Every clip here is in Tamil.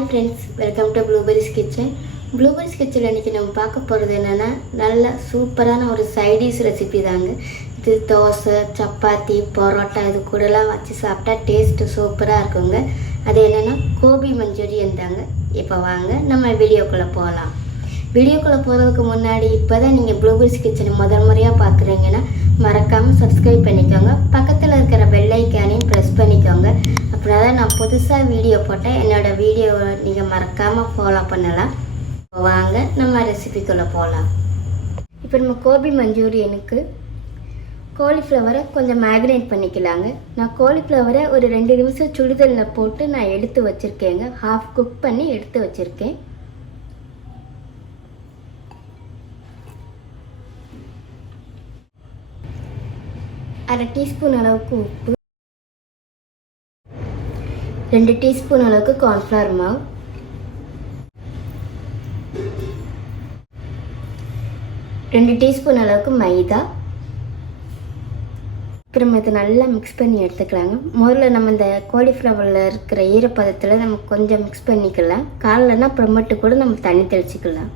Hi friends, welcome to blueberries kitchen. Blueberries கிச்சனில் இன்றைக்கி நம்ம பார்க்க போகிறது என்னென்னா, நல்ல சூப்பரான ஒரு சைடிஷ் ரெசிபி தாங்க. இது தோசை, சப்பாத்தி, பரோட்டா இது கூடலாம் வச்சு சாப்பிட்டா டேஸ்ட்டு சூப்பராக இருக்குங்க. அது என்னென்னா கோபி மஞ்சூரியன் தாங்க. இப்போ வாங்க நம்ம வீடியோக்குள்ளே போகலாம். வீடியோக்குள்ளே போகிறதுக்கு முன்னாடி இப்போ தான் நீங்கள் ப்ளூபெரிஸ் கிச்சனை முதல் முறையாக பார்க்குறீங்கன்னா மறக்காமல் சப்ஸ்கிரைப் பண்ணிக்கோங்க. பக்கத்தில் இருக்கிற பெல் ஐக்கானையும் ப்ரெஸ் பண்ணிக்கோங்க. அப்படின்னா தான் நான் புதுசாக வீடியோ போட்டேன் என்னோடய வீடியோவை நீங்கள் மறக்காமல் ஃபாலோ பண்ணலாம். வாங்க நம்ம ரெசிபிக்குள்ளே போகலாம். இப்போ நம்ம கோபி மஞ்சூரியனுக்கு காலிஃப்ளவரை கொஞ்சம் மேக்னேட் பண்ணிக்கலாங்க. நான் காலிஃப்ளவரை ஒரு 2 நிமிஷம் சுடுதலில் போட்டு நான் எடுத்து வச்சுருக்கேங்க. ஹாஃப் குக் பண்ணி எடுத்து வச்சுருக்கேன். அரை டீஸ்பூன் அளவுக்கு உப்பு, 2 டீஸ்பூன் அளவுக்கு கார்ன்ஃப்ளவர் மாவு, 2 டீஸ்பூன் அளவுக்கு மைதா. அப்புறம் இதை நல்லா மிக்ஸ் பண்ணி எடுத்துக்கலாங்க. முதல்ல நம்ம இந்த காலிஃப்ளவரில் இருக்கிற ஈரப்பதத்தில் நம்ம கொஞ்சம் மிக்ஸ் பண்ணிக்கலாம். காலைலனா அப்புறமேட்டு கூட நம்ம தண்ணி தெளிச்சிக்கலாம்.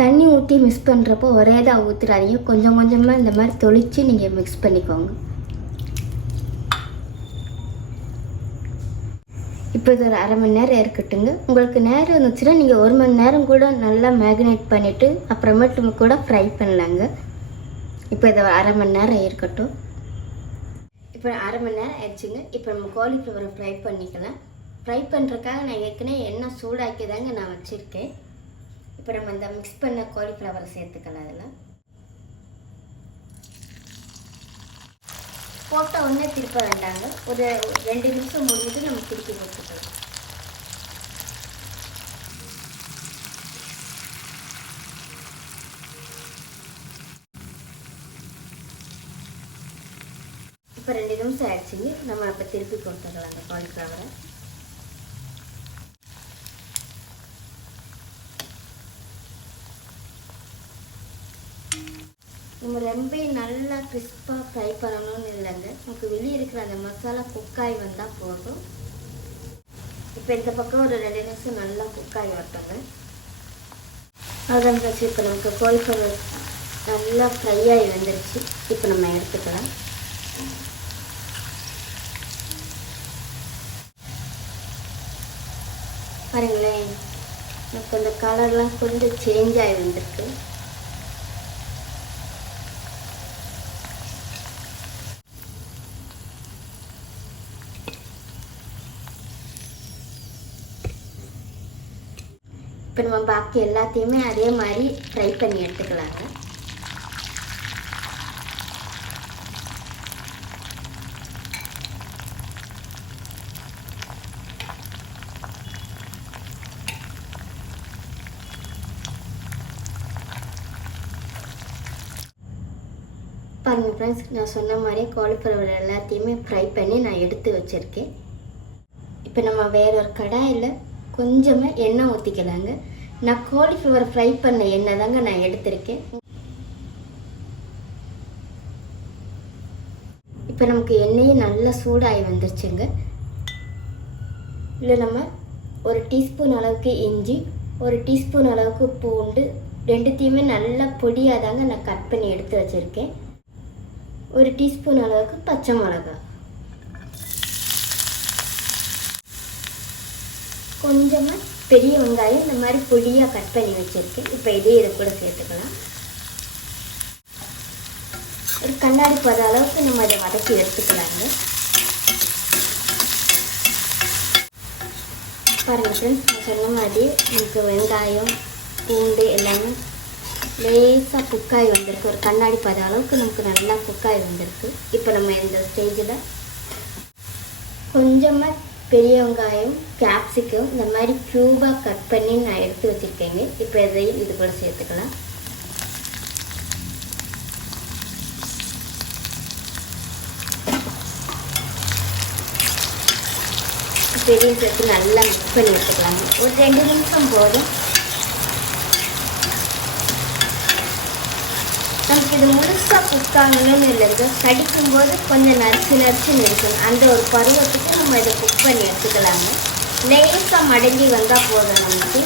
தண்ணி ஊற்றி மிக்ஸ் பண்ணுறப்போ ஒரே தான் ஊற்றுறாதீங்க. கொஞ்சம் கொஞ்சமாக இந்த மாதிரி தொளித்து நீங்கள் மிக்ஸ் பண்ணிக்கோங்க. இப்போ இது ஒரு அரை மணி நேரம் இருக்கட்டுங்க. உங்களுக்கு நேரம் இருந்துச்சுன்னா நீங்கள் 1 மணி நேரம் கூட நல்லா மேக்னேட் பண்ணிவிட்டு அப்புறமேட்டு கூட ஃப்ரை பண்ணலாங்க. இப்போ இதை அரை மணி நேரம் இருக்கட்டும். இப்போ அரை மணி நேரம் ஆயிடுச்சுங்க. இப்போ நம்ம காலிஃப்ளவரை ஃப்ரை பண்ணிக்கலாம். ஃப்ரை பண்ணுறதுக்காக நான் ஏற்கனவே எண்ணெய் சூடாக்கி தாங்க நான் வச்சுருக்கேன். இப்போ நம்ம இந்த மிக்ஸ் பண்ண காலிஃப்ளவரை சேர்த்துக்கலாம். அதில் போட்ட உடனே திருப்ப வேண்டாங்க. ஒரு 2 நிமிஷம் முடிஞ்சிட்டு நம்ம திருப்பி போட்டுக்கலாம். இப்போ 2 நிமிஷம் ஆயிடுச்சுங்க. நம்ம அப்போ திருப்பி போட்டுக்கலாம் அந்த காலிஃப்ளவரை. நம்ம ரொம்ப நல்லா கிறிஸ்பாக ஃப்ரை பண்ணணும்னு இல்லைங்க. நமக்கு வெளியே இருக்கிற அந்த மசாலா குக்காய் வந்தால் போதும். இப்போ இந்த பக்கம் ஒரு 2 நிமிஷம் நல்லா குக்காய் வரட்டோங்க. அதான் வச்சு இப்போ நமக்கு காலிஃப்ளவர் நல்லா ஃப்ரை ஆகி வந்துருச்சு. இப்போ நம்ம எடுத்துக்கலாம். பாருங்களேன், எனக்கு அந்த கலர்லாம் கொஞ்சம் சேஞ்ச் ஆகி வந்திருக்கு. இப்போ நம்ம பாக்கி எல்லாத்தையுமே அதே மாதிரி ஃப்ரை பண்ணி எடுத்துக்கலாங்க. பாருங்கள் ஃப்ரெண்ட்ஸ், நான் சொன்ன மாதிரி காலிஃப்ளவர் எல்லாத்தையுமே ஃப்ரை பண்ணி நான் எடுத்து வச்சுருக்கேன். இப்போ நம்ம வேற ஒரு கடாயில் கொஞ்சமாக எண்ணெய் ஊற்றிக்கலாங்க. நான் காலிஃப்ளவர் ஃப்ரை பண்ண எண்ணெய் தாங்க நான் எடுத்திருக்கேன். இப்போ நமக்கு எண்ணெயே நல்லா சூடாகி வந்துருச்சுங்க. இல்லை நம்ம ஒரு டீஸ்பூன் அளவுக்கு இஞ்சி, ஒரு டீஸ்பூன் அளவுக்கு பூண்டு, ரெண்டுத்தையுமே நல்லா பொடியாக தாங்க நான் கட் பண்ணி எடுத்து வச்சுருக்கேன். ஒரு டீஸ்பூன் அளவுக்கு பச்சை மிளகாய், கொஞ்சமாக பெரிய வெங்காயம் இந்த மாதிரி பொடியாக கட் பண்ணி வச்சுருக்கேன். இப்போ இதே இதை கூட சேர்த்துக்கலாம். ஒரு கண்ணாடி பத அளவுக்கு நம்ம அதை வதக்கி எடுத்துக்கலாங்க. பாருங்கள் ஃப்ரெண்ட்ஸ், நான் சொன்ன மாதிரி நமக்கு வெங்காயம் பூண்டு எல்லாமே லேசாக குக்காய் வந்திருக்கு. ஒரு கண்ணாடி பத அளவுக்கு நமக்கு நல்லா குக்காய் வந்திருக்கு. இப்போ நம்ம இந்த ஸ்டேஜில் கொஞ்சமாக பெரிய வெங்காயம், கேப்சிகம் இந்த மாதிரி க்யூபாக கட் பண்ணி நான் எடுத்து வச்சுருக்கேங்க. இப்போ இதையும் இது கூட சேர்த்துக்கலாம். பெரிய சேர்த்து நல்லா மிக்ஸ் பண்ணி எடுத்துக்கலாங்க. ஒரு 2 நிமிஷம் போதும். நமக்கு இது முழுசாக குக் ஆகணும்னு இல்லைங்க, கடிக்கும்போது கொஞ்சம் நறுச்சுன்னு இருக்கும். அந்த ஒரு பருவத்துக்கு நம்ம இதை குக் பண்ணி எடுத்துக்கலாங்க. லேசாக மடங்கி வந்தால் போதும் நமக்கு.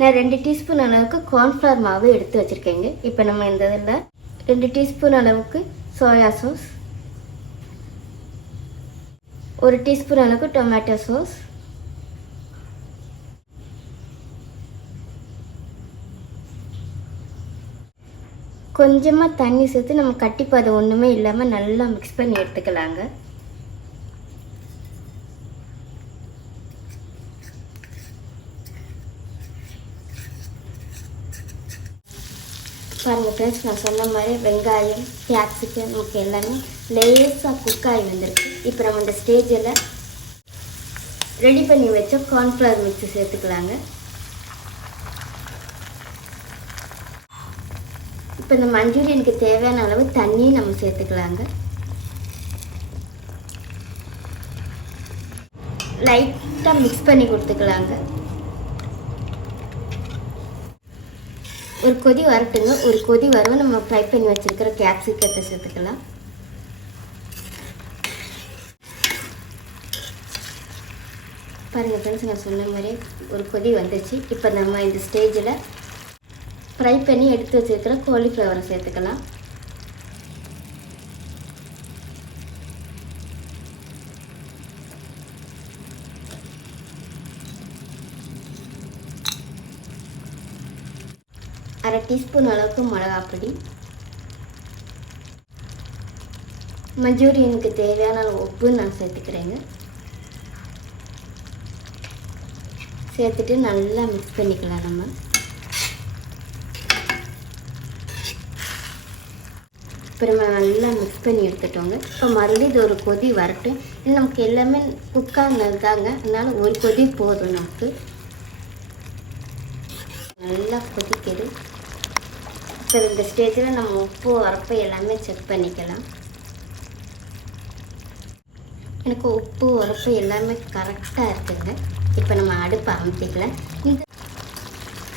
நான் 2 டீஸ்பூன் அளவுக்கு கார்ன்ஃப்ளவர் மாவு எடுத்து வச்சுருக்கேங்க. இப்போ நம்ம இந்த இதில் 2 டீஸ்பூன் அளவுக்கு சோயா சாஸ், 1 டீஸ்பூன் அளவுக்கு டொமேட்டோ சாஸ், கொஞ்சமாக தண்ணி சேர்த்து நம்ம கட்டிப்பதம் ஒன்றுமே இல்லாமல் நல்லா மிக்ஸ் பண்ணி எடுத்துக்கலாங்க. பாருங்கள் ஃப்ரெண்ட்ஸ், நான் சொன்ன மாதிரி வெங்காயம், கேப்சிகம் நமக்கு எல்லாமே லேசாக குக் ஆகி வந்திருக்கு. இப்போ நம்ம இந்த ஸ்டேஜில் ரெடி பண்ணி வச்ச கார்ன்ஃப்ளவர் மிக்ஸி சேர்த்துக்கலாங்க. இப்போ இந்த மஞ்சூரியனுக்கு தேவையான அளவு தண்ணி நம்ம சேர்த்துக்கலாங்க. லைட்டாக மிக்ஸ் பண்ணி கொடுத்துக்கலாங்க. ஒரு கொதி வரட்டுங்க. ஒரு கொதி வரவும் நம்ம ஃப்ரை பண்ணி வச்சுருக்கிற கேப்சிகத்தை சேர்த்துக்கலாம். பாருங்கள் ஃப்ரெண்ட்ஸ், நான் சொன்ன மாதிரி ஒரு கொதி வந்துச்சு. இப்போ நம்ம இந்த ஸ்டேஜில் ஃப்ரை பண்ணி எடுத்து வச்சுருக்கிற காலிஃப்ளவரை சேர்த்துக்கலாம். அரை டீஸ்பூன் அளவுக்கு மிளகாப்பொடி, மஞ்சூரியனுக்கு தேவையான அளவு உப்பு நான் சேர்த்துக்கிறேங்க. சேர்த்துட்டு நல்லா மிக்ஸ் பண்ணிக்கலாம். நம்ம இப்போ நம்ம நல்லா மிக்ஸ் பண்ணி எடுத்துட்டோங்க. இப்போ மறுபடியும் இது ஒரு கொதி வரட்டும். நமக்கு எல்லாமே குக்கானது தாங்க, அதனால ஒரு கொதி போதும். நமக்கு நல்லா கொதிக்குது. இப்போ இந்த ஸ்டேஜில் நம்ம உப்பு உரப்பு எல்லாமே செக் பண்ணிக்கலாம். எனக்கு உப்பு உரப்பு எல்லாமே கரெக்டாக இருக்குங்க. இப்போ நம்ம அடுப்பை அமுத்திக்கலாம்.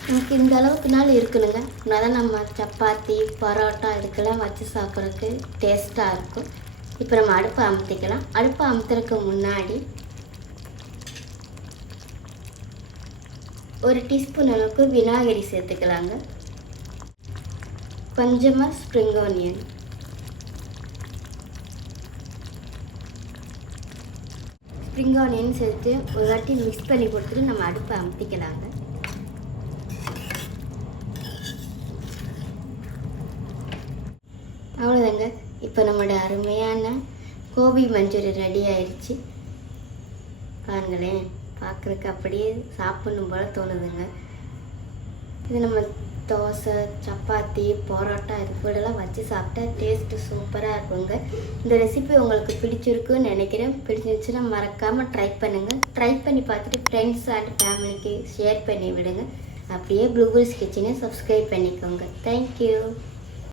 நமக்கு இந்த அளவுக்கு நாள் இருக்கணுங்க. அதனால் நம்ம சப்பாத்தி, பரோட்டா இதுக்கெல்லாம் வச்சு சாப்பிட்றதுக்கு டேஸ்ட்டாக இருக்கும். இப்போ நம்ம அடுப்பை அமுத்திக்கலாம். அடுப்பை அமுத்துறதுக்கு முன்னாடி 1 டீஸ்பூன் அளவுக்கு விநாகிரி சேர்த்துக்கலாங்க. கொஞ்சமாக ஸ்ப்ரிங் ஆனியன், சேர்த்து ஒரு வாட்டி மிக்ஸ் பண்ணி கொடுத்துட்டு நம்ம அடுப்பை அமுத்திக்கலாங்க. அவ்வளோதாங்க. இப்போ நம்மளோட அருமையான கோபி மஞ்சூரியன் ரெடி ஆயிடுச்சு. பாருங்களேன், பார்க்குறதுக்கு அப்படியே சாப்பிடணும் போல் தோணுதுங்க. இது நம்ம தோசை, சப்பாத்தி, பரோட்டா இது கூடலாம் வச்சு சாப்பிட்டா டேஸ்ட்டு சூப்பராக இருக்குங்க. இந்த ரெசிபி உங்களுக்கு பிடிச்சிருக்குன்னு நினைக்கிறேன். பிடிச்சிருந்துச்சுன்னா மறக்காமல் ட்ரை பண்ணுங்கள். ட்ரை பண்ணி பார்த்துட்டு ஃப்ரெண்ட்ஸ் அண்ட் ஃபேமிலிக்கு ஷேர் பண்ணி விடுங்க. அப்படியே ப்ளூபெர்ரிஸ் கிச்சனை சப்ஸ்கிரைப் பண்ணிக்கோங்க. தேங்க்யூ.